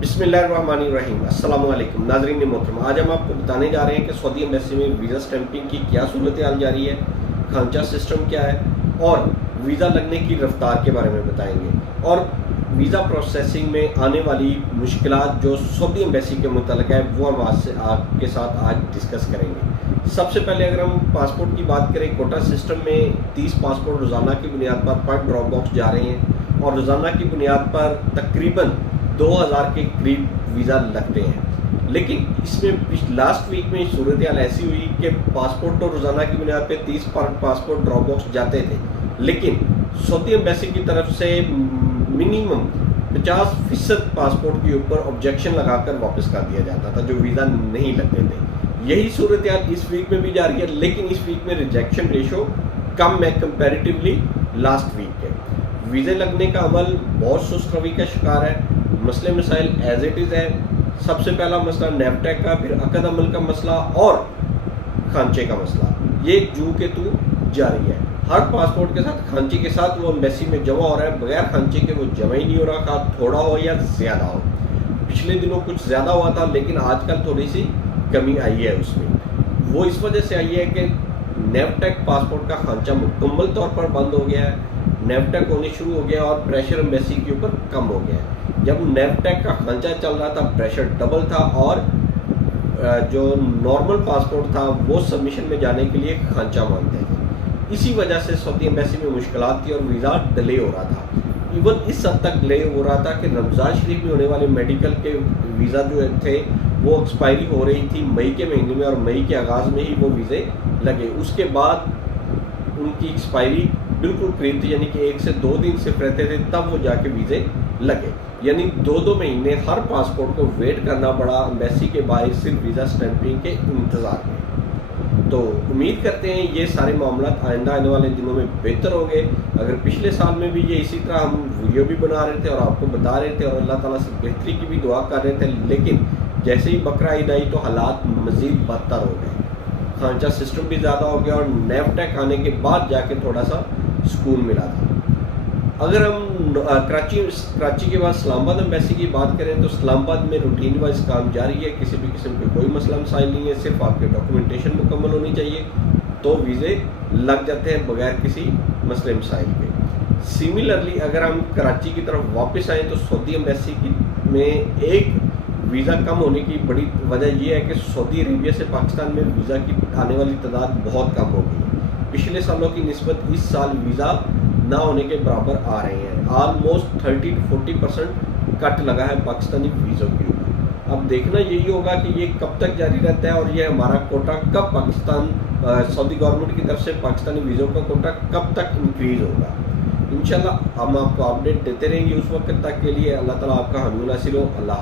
बिस्मिल्लाहिर्रहमानिर्रहीम। अस्सलाम वालेकुम नाज़रीन मोहतरम। आज हम आपको बताने जा रहे हैं कि सऊदी एम्बेसी में वीज़ा स्टैंपिंग की क्या सूरत हाल जारी है, खांचा सिस्टम क्या है और वीज़ा लगने की रफ्तार के बारे में बताएंगे और वीज़ा प्रोसेसिंग में आने वाली मुश्किलात जो सऊदी एम्बेसी के मुतल्लिक़ है वो हम आज से आपके साथ आज डिस्कस करेंगे। सबसे पहले अगर हम पासपोर्ट की बात करें, कोटा सिस्टम में 30 पासपोर्ट रोज़ाना की बुनियाद पर ड्रॉप बॉक्स जा रहे हैं और रोज़ाना की बुनियाद पर तकरीबन 2000 के करीब वीज़ा लगते हैं। लेकिन इसमें लास्ट वीक में सूरत हाल ऐसी हुई कि पासपोर्ट तो रोज़ाना की बुनियाद पे 30 पासपोर्ट ड्रॉप बॉक्स जाते थे, लेकिन सऊदी एम्बेसी की तरफ से मिनिमम 50% पासपोर्ट के ऊपर ऑब्जेक्शन लगाकर वापस कर दिया जाता था जो वीज़ा नहीं लगते थे। यही सूरत हाल इस वीक में भी जारी है, लेकिन इस वीक में रिजेक्शन रेशो कम है कंपैरेटिवली लास्ट वीक के। वीज़े लगने का अमल बहुत सुस्त रवि का शिकार है। मसले मसाइल एज इट इज़ है। सबसे पहला मसला नेफटेक का, फिर अकद अमल का मसला और खांचे का मसला, ये जू के तू जारी है। हर पासपोर्ट के साथ खांचे के साथ वो एम्बेसी में जमा हो रहा है, बगैर खांचे के वो जमा ही नहीं हो रहा, खा थोड़ा हो या ज़्यादा हो। पिछले दिनों कुछ ज़्यादा हुआ था, लेकिन आजकल थोड़ी सी कमी आई है उसमें। वो इस वजह से आई है कि नेफटेक पासपोर्ट का खांचा मुकम्मल तौर पर बंद हो गया है, नेफटेक होने शुरू हो गया और प्रेशर एम्बेसी के ऊपर कम हो गया है। जब नेफटेक का खांचा चल रहा था प्रेशर डबल था और जो नॉर्मल पासपोर्ट था वो सबमिशन में जाने के लिए खांचा मांगते थे। इसी वजह से सऊदी एम्बेसी में मुश्किलात थी और वीज़ा डिले हो रहा था। इवन इस हद तक डिले हो रहा था कि रमज़ान शरीफ में होने वाले मेडिकल के वीज़ा जो थे वो एक्सपायरी हो रही थी मई के महीने में और मई के आगाज़ में ही वो वीज़े लगे। उसके बाद उनकी एक्सपायरी बिल्कुल करीब थी, यानी कि 1 से 2 दिन सिर्फ रहते थे, तब वो जाके वीज़े लगे। यानी 2-2 महीने हर पासपोर्ट को वेट करना पड़ा एम्बेसी के बाहर सिर्फ वीज़ा स्टैंपिंग के इंतज़ार में। तो उम्मीद करते हैं ये सारे मामला आइंदा आने वाले दिनों में बेहतर होंगे। अगर पिछले साल में भी ये इसी तरह हम वीडियो भी बना रहे थे और आपको बता रहे थे और अल्लाह ताला से बेहतरी की भी दुआ कर रहे थे, लेकिन जैसे ही बकरा ईद आई तो हालात मज़ीद बदतर हो गए, खांचा सिस्टम भी ज़्यादा हो गया और नेफटेक आने के बाद जाके थोड़ा सा सुकून मिला था। अगर हम कराची के बाद इस्लामाबाद एम्बेसी की बात करें तो इस्लामाबाद में रूटीन वाइज काम जारी है। किसी भी किस्म के कोई मसला मसाइल नहीं है, सिर्फ आपके डॉक्यूमेंटेशन मुकम्मल होनी चाहिए तो वीज़े लग जाते हैं बगैर किसी मसले मसाइल के। सिमिलरली अगर हम कराची की तरफ वापस आएँ तो सऊदी एम्बेसी में एक वीज़ा कम होने की बड़ी वजह यह है कि सऊदी अरेबिया से पाकिस्तान में वीज़ा की आने वाली तादाद बहुत कम हो गई है। पिछले सालों की निस्बत इस साल वीज़ा ना होने के बराबर आ रहे हैं। ऑलमोस्ट 30 to 40% कट लगा है पाकिस्तानी वीज़ों के ऊपर। अब देखना यही होगा कि ये कब तक जारी रहता है और ये हमारा कोटा कब सऊदी गवर्नमेंट की तरफ से पाकिस्तानी वीज़ों का कोटा कब तक इंक्रीज़ होगा। इंशाल्लाह हम आपको अपडेट देते रहेंगे उस वक्त तक के लिए। अल्लाह ताला आपका हामी नासिर हो। अल्लाह।